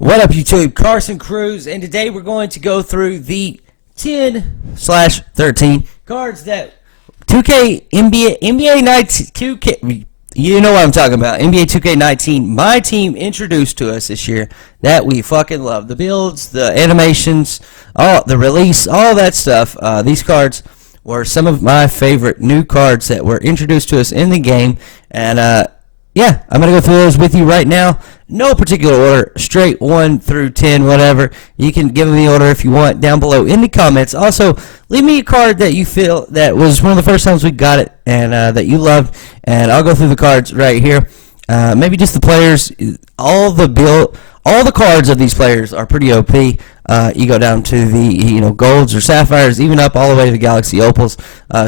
What up, YouTube? Carson Cruz, and today we're going to go through the 10/13 cards that 2K NBA 19 2K. You know what I'm talking about. NBA 2K19, my team introduced to us this year that we fucking love. The builds, the animations, all the release, all that stuff. These cards were some of my favorite new cards that were introduced to us in the game, and yeah, I'm going to go through those with you right now. No particular order, straight 1 through 10, whatever. You can give me the order if you want down below in the comments. Also, leave me a card that you feel that was one of the first times we got it and that you loved, and I'll go through the cards right here. Maybe just the players. All the cards of these players are pretty OP. You go down to the golds or sapphires, even up all the way to the Galaxy Opals.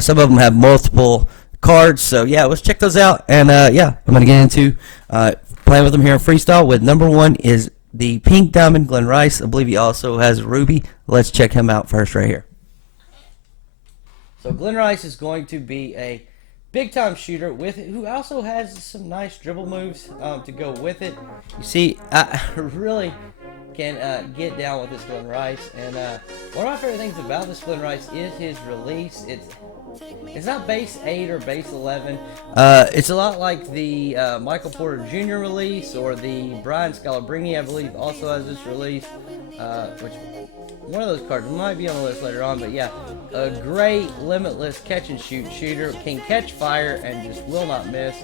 Some of them have multiple cards, so yeah, let's check those out. And yeah, I'm gonna get into playing with them here in freestyle. With number 1 is the pink diamond Glenn Rice. I believe he also has a ruby. Let's check him out first right here. So Glenn Rice is going to be a big time shooter who also has some nice dribble moves to go with it. You see, I really can get down with this Glenn Rice, and one of my favorite things about this Glenn Rice is his release. It's not base 8 or base 11. It's a lot like the Michael Porter Jr. release, or the Brian Scalabrine, I believe, also has this release. Which one of those cards might be on the list later on, but yeah, a great limitless catch and shoot shooter, can catch fire and just will not miss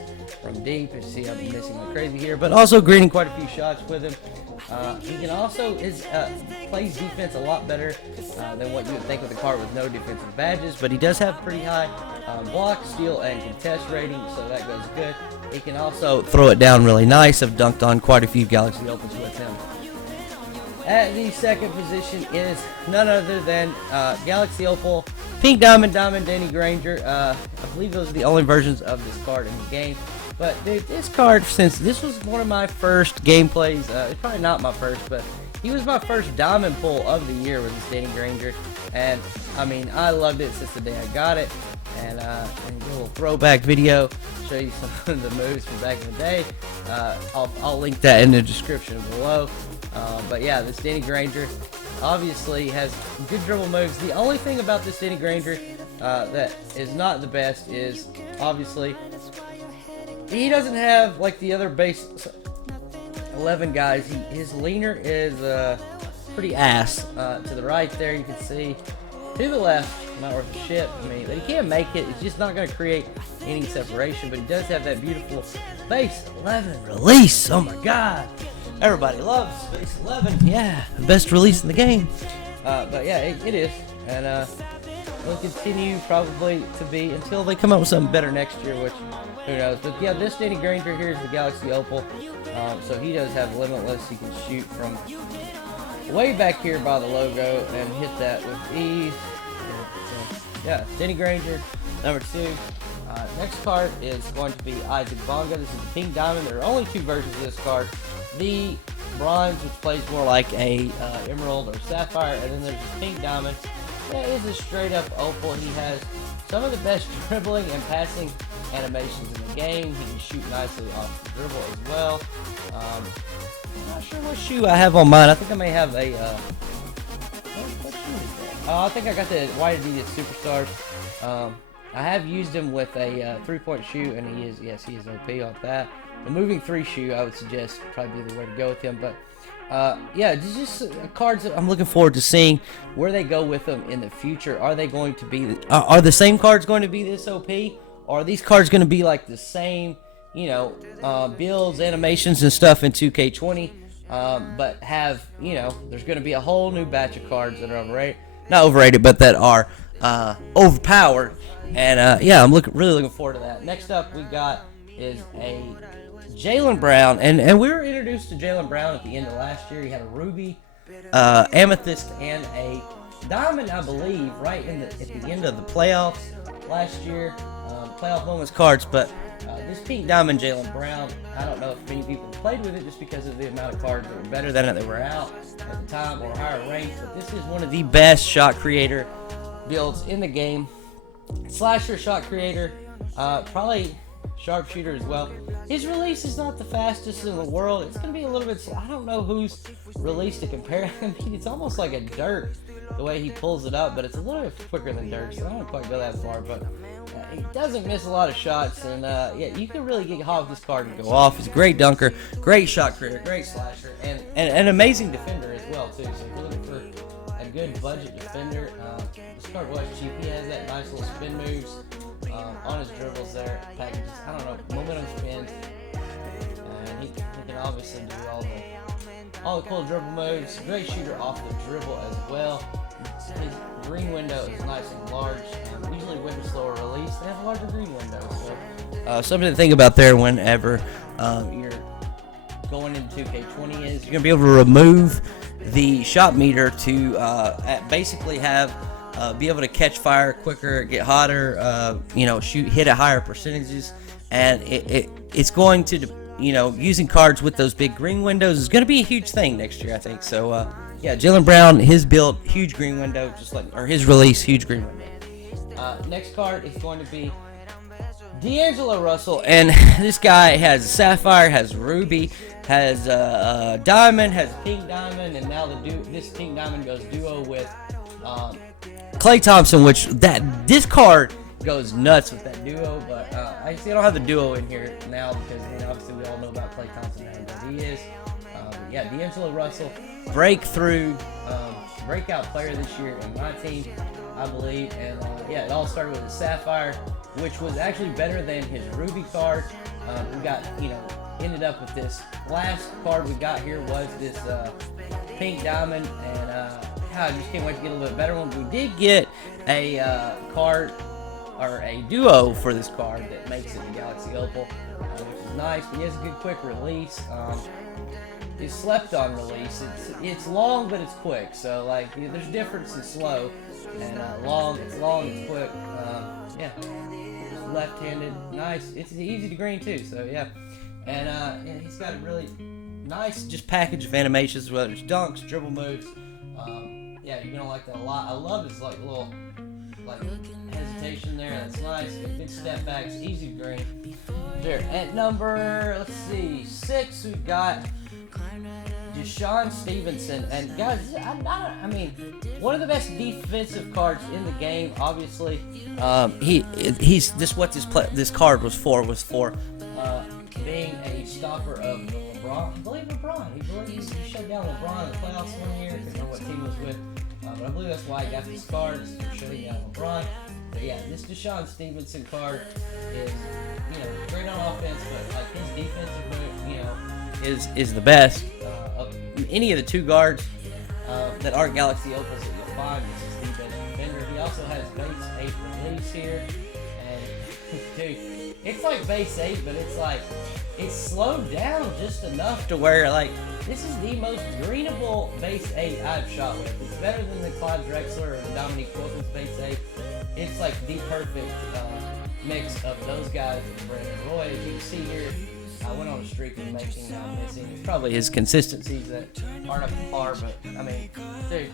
from deep. You see, I'm missing like crazy here, but also greening quite a few shots with him. He can also plays defense a lot better than what you would think with a card with no defensive badges, but he does have pretty high block, steal, and contest rating, so that goes good. He can also throw it down really nice. I've dunked on quite a few Galaxy Opens with him. At the second position is none other than Galaxy Opal Pink Diamond Danny Granger. I believe those are the only versions of this card in the game. But dude, this card, since this was one of my first gameplays, it's probably not my first, but he was my first diamond pull of the year with this Danny Granger. And I mean, I loved it since the day I got it. And a little throwback video, show you some of the moves from back in the day. I'll link that in the description below. But yeah, this Danny Granger obviously has good dribble moves. The only thing about this Danny Granger that is not the best is obviously he doesn't have like the other base 11 guys. His leaner is pretty ass. To the right there, you can see. To the left, not worth a shit. I mean, he can't make it. It's just not going to create any separation. But he does have that beautiful base 11 release. Oh my god. Everybody loves base 11. Yeah, the best release in the game. But yeah, it is. And it'll continue probably to be until they come up with something better next year, which who knows. But yeah, this Danny Granger here is the Galaxy Opal. So he does have limitless. He can shoot from way back here by the logo and hit that with ease. Yeah, Danny Granger, number 2. Next card is going to be Isaac Bonga. This is the pink diamond. There are only 2 versions of this card. The bronze, which plays more like a emerald or sapphire, and then there's the pink diamond. That is a straight up opal. He has some of the best dribbling and passing animations in the game. He can shoot nicely off the dribble as well. I'm not sure what shoe I have on mine. I think I may have a what shoe is that? I think I got the white Adidas Superstars. I have used him with a 3-point shoe, and he is OP off that. The moving 3 shoe, I would suggest probably be the way to go with him. But yeah, just cards that I'm looking forward to seeing where they go with them in the future. Are they going to be? Are the same cards going to be this OP? Or are these cards going to be like the same, builds, animations, and stuff in 2K20? But have there's going to be a whole new batch of cards that are not overrated, but that are overpowered. And yeah, I'm really looking forward to that. Next up, we got is a Jalen Brown, and we were introduced to Jalen Brown at the end of last year. He had a ruby, amethyst, and a diamond, I believe, right at the end of the playoffs last year. Playoff moments cards, but this pink diamond Jalen Brown, I don't know if many people played with it just because of the amount of cards that were better than it that were out at the time or higher ranked, but this is one of the best shot creator builds in the game. Slasher shot creator, probably sharpshooter as well. His release is not the fastest in the world. It's going to be a little bit slow. I don't know whose release to compare. I mean, it's almost like a Dirk the way he pulls it up, but it's a little bit quicker than Dirk, so I don't quite go that far. But he doesn't miss a lot of shots, and yeah, you can really get hot with this card and go off. He's a great dunker, great shot creator, great slasher, and an amazing defender as well too. So if you're looking for a good budget defender, this card was cheap. He has that nice little spin moves on his dribbles there, packages. I don't know, momentum spins, and he can obviously do all the cool dribble moves. Great shooter off the dribble as well. His green window is nice and large. Usually with a slower release, they have a larger green window. So something to think about there whenever you're going into 2K20 is you're going to be able to remove the shot meter to basically have be able to catch fire quicker, get hotter, hit at higher percentages, and it's going to, using cards with those big green windows is going to be a huge thing next year, I think. So, yeah, Jalen Brown, his build, huge green window, his release, huge green window. Next card is going to be D'Angelo Russell, and this guy has sapphire, has ruby, has diamond, has pink diamond, and now this pink diamond goes duo with Klay Thompson, which this card goes nuts with that duo, but I don't have the duo in here now because obviously we all know about Klay Thompson now, but he is, yeah, D'Angelo Russell, breakout player this year in my team, I believe, and yeah, it all started with the sapphire, which was actually better than his ruby card. We got, ended up with this last card we got here was this pink diamond, and I just can't wait to get a little bit better one. We did get a card or a duo for this card that makes it the Galaxy Opal, which is nice. But he has a good quick release. It's slept on release. It's long, but it's quick. So there's a difference in slow and long. It's long, it's quick. Yeah, it's left-handed, nice. It's easy to green too. So yeah, and he's got a really nice just package of animations, whether it's dunks, dribble moves. Yeah, you're gonna like that a lot. I love his little hesitation there. That's nice. Good step backs, easy to green. There at number 6, we've got DeShawn Stevenson, and guys, I mean, one of the best defensive cards in the game. Obviously, this card was for being a stopper of LeBron. I believe LeBron. He shut down LeBron in the playoffs one year. I can't remember what team was with, but I believe that's why I got this card, is for shutting down LeBron. But yeah, this DeShawn Stevenson card is, great on offense, but his defensive move, is the best of any of the two guards that aren't Galaxy Opals that you'll find. This is the best defender. He also has base 8 release here, and dude, it's like base 8, but it's slowed down just enough to where this is the most greenable base 8 I've shot with. It's better than the Clyde Drexler or the Dominique Wilkins base 8. It's the perfect mix of those guys and Brandon Roy. As you can see here, I went on a streak of making missing. It's probably his consistencies that aren't up to par, but I mean, dude,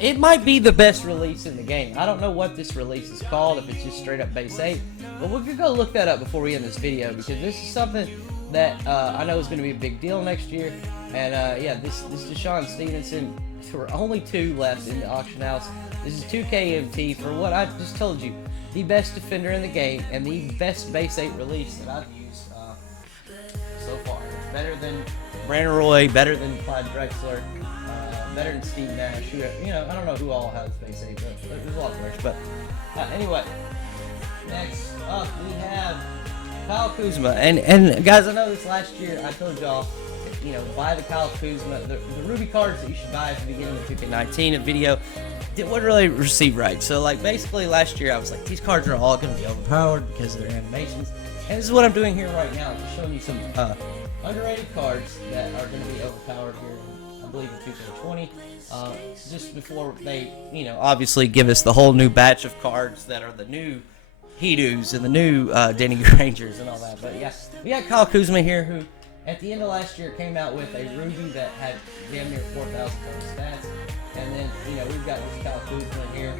it might be the best release in the game. I don't know what this release is called, if it's just straight up base 8, but we're gonna go look that up before we end this video, because this is something that I know is going to be a big deal next year. And yeah, this DeShawn Stevenson, there were only 2 left in the auction house. This is 2KMT for what I just told you, the best defender in the game and the best base 8 release that I've used so far. It's better than Brandon Roy, better than Clyde Drexler, better than Steve Nash. Who, I don't know who all has base 8, but there's a lot of players. But anyway, next up we have Kyle Kuzma. And guys, I know this last year I told y'all, buy the Kyle Kuzma, the Ruby cards that you should buy at the beginning of 2K19, a video wouldn't really receive right. So basically last year I was like, these cards are all going to be overpowered because of their animations. And this is what I'm doing here right now, just showing you some underrated cards that are going to be overpowered here, I believe, in 2K20. Just before they, obviously give us the whole new batch of cards that are the new Hidus and the new Denny Grangers and all that. But yeah, we got Kyle Kuzma here, who at the end of last year came out with a Ruby that had damn near 4,000 total stats. And then, we've got this Kyle Kuzma here.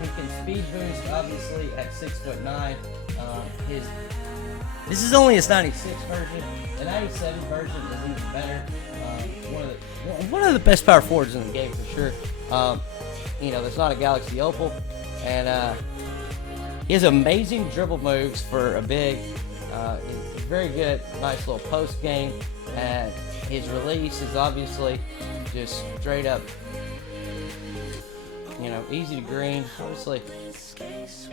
He can speed boost, obviously, at 6'9". This is only his 96 version. The 97 version is even better. One of the best power forwards in the game for sure. There's not a Galaxy Opal, and he has amazing dribble moves for a big. He's very good, nice little post game, and his release is obviously just straight up, easy to green. Obviously,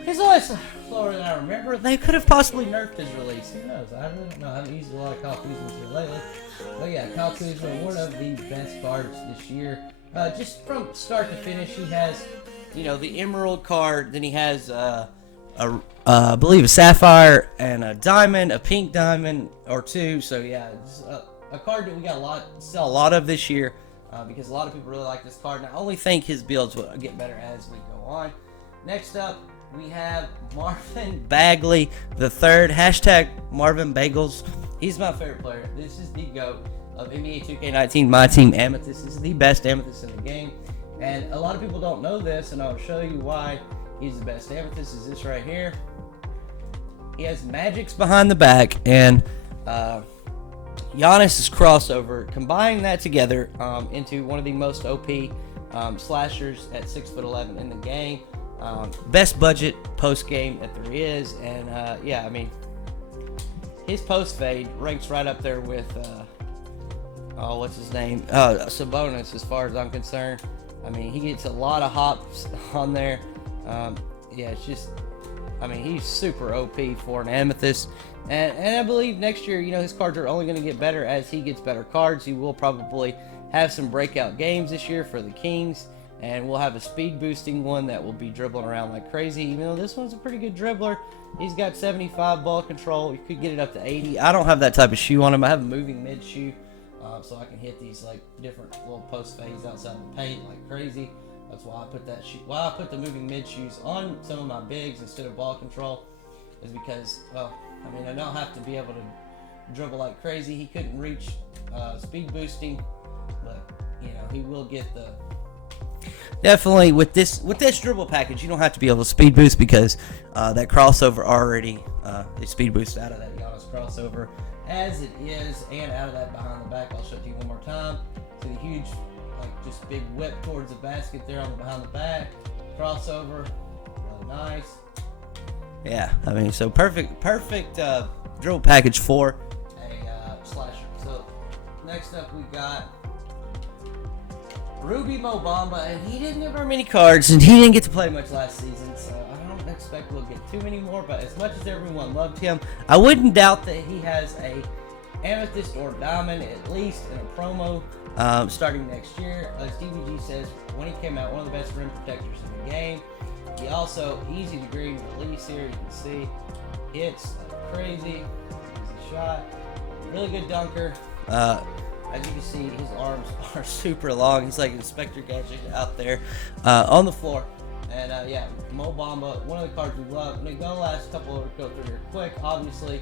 he's always slower than I remember. They could have possibly nerfed his release. Who knows? I really don't know. I haven't used a lot of Kyle Kuzma's here lately. But yeah, Kyle Kuzma, one of the best cards this year. Just from start to finish, he has, the Emerald card. Then he has I believe a Sapphire and a Diamond, a Pink Diamond or two. So yeah, it's a card that we got sell a lot of this year because a lot of people really like this card. And I only think his builds will get better as we go on. Next up, we have Marvin Bagley the third. Hashtag Marvin Bagels. He's my favorite player. This is the GOAT of NBA 2K19 My Team Amethyst. This is the best Amethyst in the game. And a lot of people don't know this, and I'll show you why he's the best Amethyst. Is this right here. He has Magics behind the back, and Giannis's crossover. Combining that together into one of the most OP slashers at 6'11" in the game. Best budget post game that there is, and his post fade ranks right up there with what's his name? Sabonis, as far as I'm concerned. I mean, he gets a lot of hops on there. It's just, he's super OP for an Amethyst. And I believe next year, his cards are only going to get better as he gets better cards. He will probably have some breakout games this year for the Kings. And we'll have a speed boosting one that will be dribbling around like crazy. Even though this one's a pretty good dribbler. He's got 75 ball control. You could get it up to 80. I don't have that type of shoe on him. I have a moving mid shoe. So I can hit these like different little post fades outside the paint like crazy. That's why I put that shoe. Why I put the moving mid shoes on some of my bigs instead of ball control is because, I don't have to be able to dribble like crazy. He couldn't reach speed boosting, but he will get the. Definitely with this dribble package, you don't have to be able to speed boost because that crossover already is speed boost out of that Giannis crossover as it is, and out of that behind the back. I'll show it to you one more time. So the huge, just big whip towards the basket there on the behind the back crossover, really nice. Yeah, so perfect dribble package for a slasher. So next up we got Ruby Mo Bamba, and he didn't get very many cards, and he didn't get to play much last season, so I don't expect we'll get too many more, but as much as everyone loved him, I wouldn't doubt that he has a Amethyst or Diamond, at least in a promo, starting next year. As DBG says, when he came out, one of the best rim protectors in the game. He also, easy to green release here, you can see, hits like crazy, easy shot, really good dunker. As you can see, his arms are super long. He's like Inspector Gadget out there on the floor. And Mo Bamba, one of the cards we love. I'm going to go through here quick. Obviously,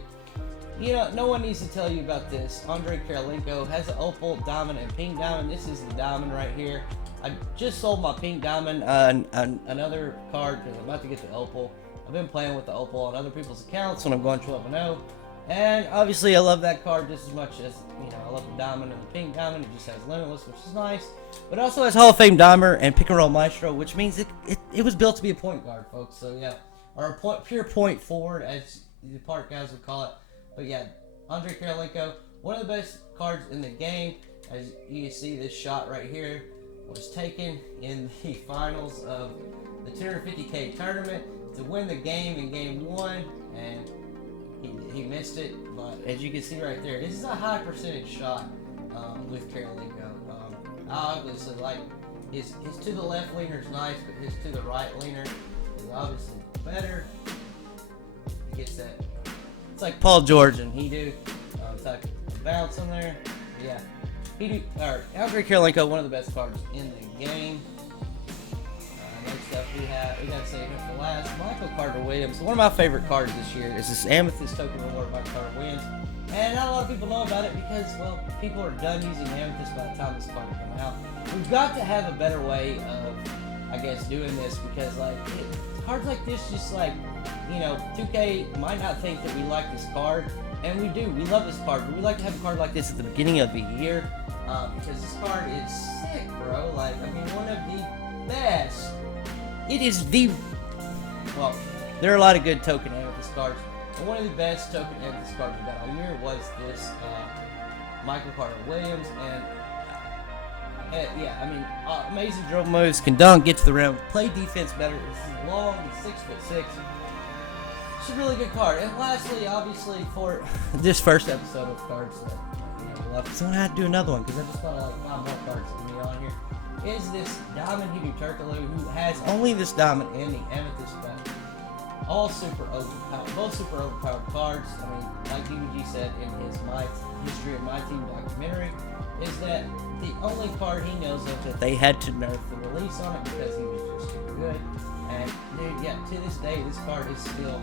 no one needs to tell you about this. Andre Kirilenko has an Opal, Diamond, and Pink Diamond. This is the Diamond right here. I just sold my Pink Diamond on another card because I'm about to get the Opal. I've been playing with the Opal on other people's accounts when I'm going 12-0. And obviously I love that card just as much as, I love the Diamond and the Pink Diamond. It just has Limitless, which is nice. But it also has Hall of Fame Dimer and Pick and Roll Maestro, which means it was built to be a point guard, folks. So yeah, or a pure point forward, as the park guys would call it. But yeah, Andre Kirilenko, one of the best cards in the game. As you can see, this shot right here was taken in the finals of the 250K tournament to win the game in game 1, and he missed it. But as you can see right there, this is a high percentage shot with Kirilenko. I obviously like his to the left leaner is nice, but his to the right leaner is obviously better. He gets that. It's like Paul George and he do type of bounce on there. Yeah, Andre Kirilenko, one of the best cards in the game. Next up, we got to save him for last. Michael Carter-Williams. One of my favorite cards this year is this Amethyst token reward by Carter-Williams. And not a lot of people know about it because, well, people are done using Amethyst by the time this card comes out. We've got to have a better way of, I guess, doing this because like cards like this, just like 2K might not think that we like this card, and we do. We love this card, but we like to have a card like this at the beginning of the year because this card is sick, bro. Like, I mean, one of the best. It is well, there are a lot of good token amethyst cards, but one of the best token amethyst cards we got all year was this Michael Carter Williams, and yeah, I mean, amazing dribble moves, can dunk, get to the rim, play defense better. This is long, he's 6'6". It's a really good card. And lastly, obviously, for this first episode of cards that we love, so I had to do another one because I just thought of like 5 more cards to be on here. Is this Diamond Hideo Turkoglu, who has only this diamond and the amethyst back. All super overpowered, both super overpowered cards. I mean, like DBG said in his History of My Team documentary, is that the only card he knows of that they had to nerf the release on it because he was just too good. And dude, yeah, to this day, this card is still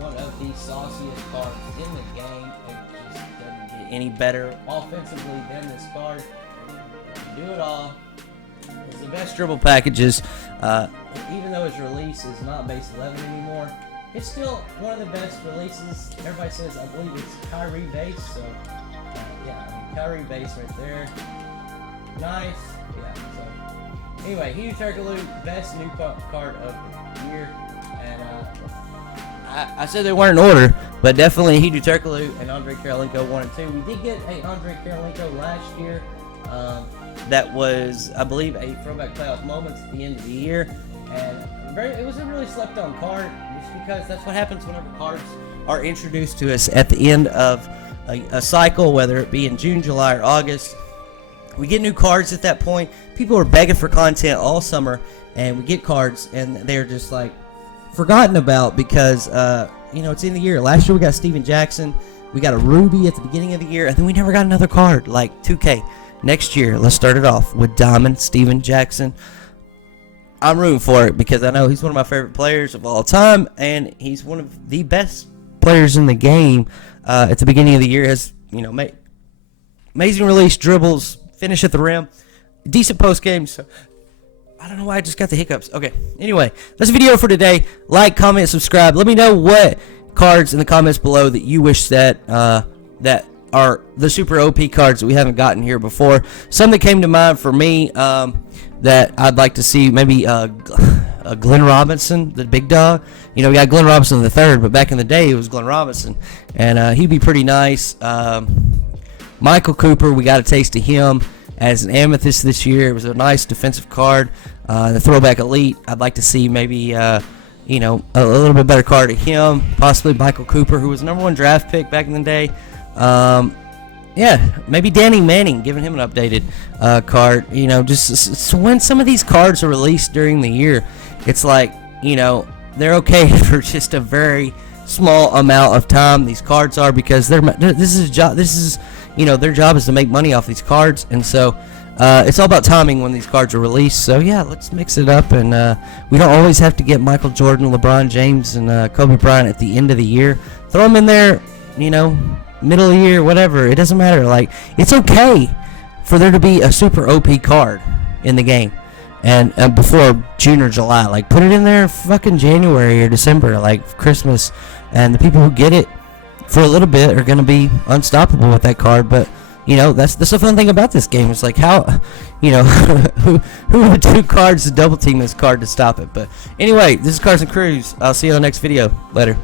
one of the sauciest cards in the game. It just doesn't get any better offensively than this card. Do it all. It's the best dribble packages. Even though his release is not base 11 anymore, it's still one of the best releases. Everybody says, I believe it's Kyrie base, so yeah, I mean, Kyrie base right there. Nice. Yeah, so anyway, Hideo Turkoglu, best new card of the year. And I said they weren't in order, but definitely Hideo Turkoglu and Andre Karolinko 1 and 2. We did get a Andre Karolinko last year. That was, I believe, a throwback playoff moments at the end of the year, and it was a really slept on card, just because that's what happens whenever cards are introduced to us at the end of a cycle, whether it be in June, July, or August. We get new cards at that point. People are begging for content all summer, and we get cards, and they're just like forgotten about because it's in the year. Last year we got Steven Jackson, we got a Ruby at the beginning of the year, and then we never got another card like 2K. Next year, let's start it off with Diamond Steven Jackson. I'm rooting for it because I know he's one of my favorite players of all time, and he's one of the best players in the game. At the beginning of the year, has amazing release, dribbles, finish at the rim, decent post game. So I don't know why I just got the hiccups. Okay, anyway, that's the video for today. Like, comment, subscribe. Let me know what cards in the comments below that you wish that are the super OP cards that we haven't gotten here before. Some that came to mind for me that I'd like to see, maybe Glenn Robinson, the big dog. We got Glenn Robinson the third, but back in the day it was Glenn Robinson, and he'd be pretty nice. Michael Cooper, we got a taste of him as an amethyst this year. It was a nice defensive card. The throwback elite, I'd like to see maybe a little bit better card of him, possibly Michael Cooper, who was the #1 draft pick back in the day. Yeah, maybe Danny Manning, giving him an updated card. Just when some of these cards are released during the year, it's like, they're okay for just a very small amount of time. These cards are, because this is their job is to make money off these cards, and so it's all about timing when these cards are released. So yeah, let's mix it up, and we don't always have to get Michael Jordan, LeBron James, and Kobe Bryant at the end of the year. Throw them in there, middle of the year, whatever. It doesn't matter. Like, it's okay for there to be a super OP card in the game, and before June or July. Like, put it in there fucking January or December, like Christmas, and the people who get it for a little bit are gonna be unstoppable with that card. But that's the fun thing about this game. It's like, how who would do cards to double team this card to stop it? But anyway, this is Carson Cruz. I'll see you on the next video. Later.